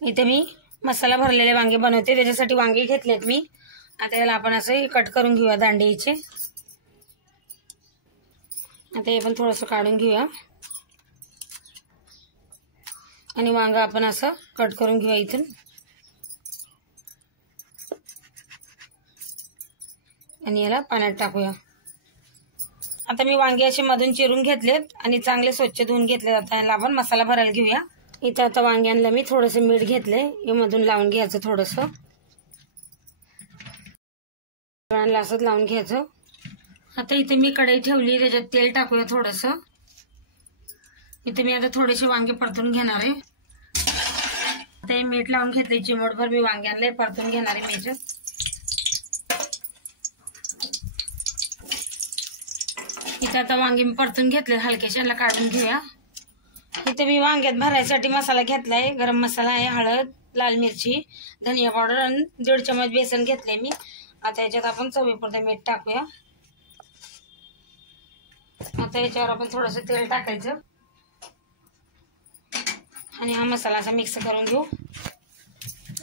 इथे मी मसाला भरलेले वांगे बनवते, त्याच्यासाठी वांगे घेतलेत मी। आता याला आपण असं कट करून घेऊया दांडीचे। आता हे पण थोडंसं काढून घेऊया आणि वांग आपण असं कट करून घेऊया इथून। आणि याला पाण्यात टाकूया। आता मी वांगे असे मधून चिरून घेतलेत आणि चांगले स्वच्छ धुवून घेतले। आता याला आपण मसाला भरायला घेऊया। इथं आता वांग्यांना मी थोडंसं मीठ घेतले, हे मधून लावून घ्यायचं थोडंसं, असंच लावून घ्यायचं। आता इथे मी कढई ठेवली, त्याच्यात तेल टाकूया थोडंसं। इथे मी आता थोडेसे वांगे परतून घेणार आहे। आता हे मीठ लावून घेतले, चिमूटभर मी वांग्यांना परतून घेणार आहे मीठ। इथे आता वांगे मी परतून घेतले, हलकेशा याला काढून घेऊया। इथे मी वांग्यात भरायसाठी मसाला घेतलाय, गरम मसाला आहे, हळद, लाल मिरची, धनिया पावडर आणि 1.5 चमच बेसन घेतले मी। आता याच्यात आपण चवीपुरतं मीठ टाकूया। आता याच्यावर आपण थोडंसं तेल टाकायचं आणि हा मसाला असा मिक्स करून घेऊ।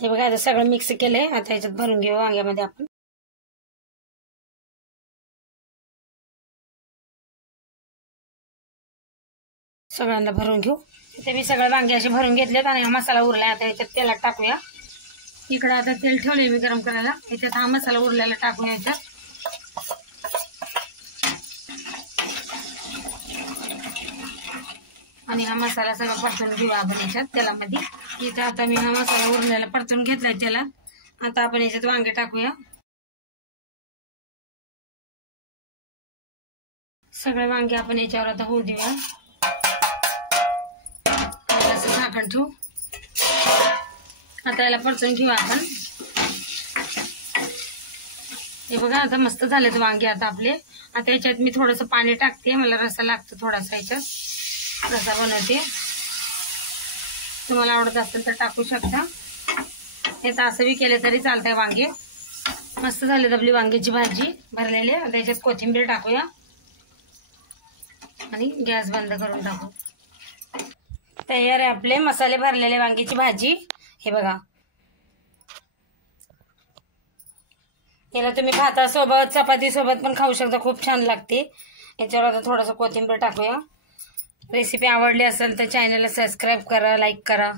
हे बघा आता सगळं मिक्स केलंय, आता याच्यात भरून घेऊ वांग्यामध्ये आपण। सगळ्यांना भरून घेऊ। इथे मी सगळे वांगे असे भरून घेतलेत आणि हा मसाला उरलाय, आता याच्यात तेलात टाकूया। इकडे आता तेल ठेवले मी गरम करायला, याच्यात हा मसाला उरलेला टाकूया याच्यात। आणि हा मसाला सगळा परतून घेऊया आपण याच्यात तेलामध्ये। इथे आता मी हा मसाला उरलेला परतून घेतलाय तेलात। आता आपण याच्यात वांगे टाकूया। सगळे वांगे आपण याच्यावर आता होऊ देऊया, असं झाकण ठेवू। आता याला परतून घेऊ आपण। हे बघा आता मस्त झालेत वांगे आता आपले। आता याच्यात मी थोडंसं पाणी टाकते, मला रसा लागतो थोडासा, याच्यात रसा बनवते। तुम्हाला आवडत असेल तर टाकू शकता, हे असं बी केले तरी चालतंय। वांगे मस्त झालेत आपली वांग्याची भाजी भरलेली। आता याच्यात कोथिंबीर टाकूया आणि गॅस बंद करून टाकू। तयार आहे आपले मसाले भरलेले वांग्याची भाजी। हे बघा, याला तुम्ही भातासोबत, चपातीसोबत पण खाऊ शकता, खूप छान लागते। याच्यावर आता थोडंसं कोथिंबीर टाकूया। रेसिपी आवडली असेल तर चॅनलला सबस्क्राईब करा, लाईक करा।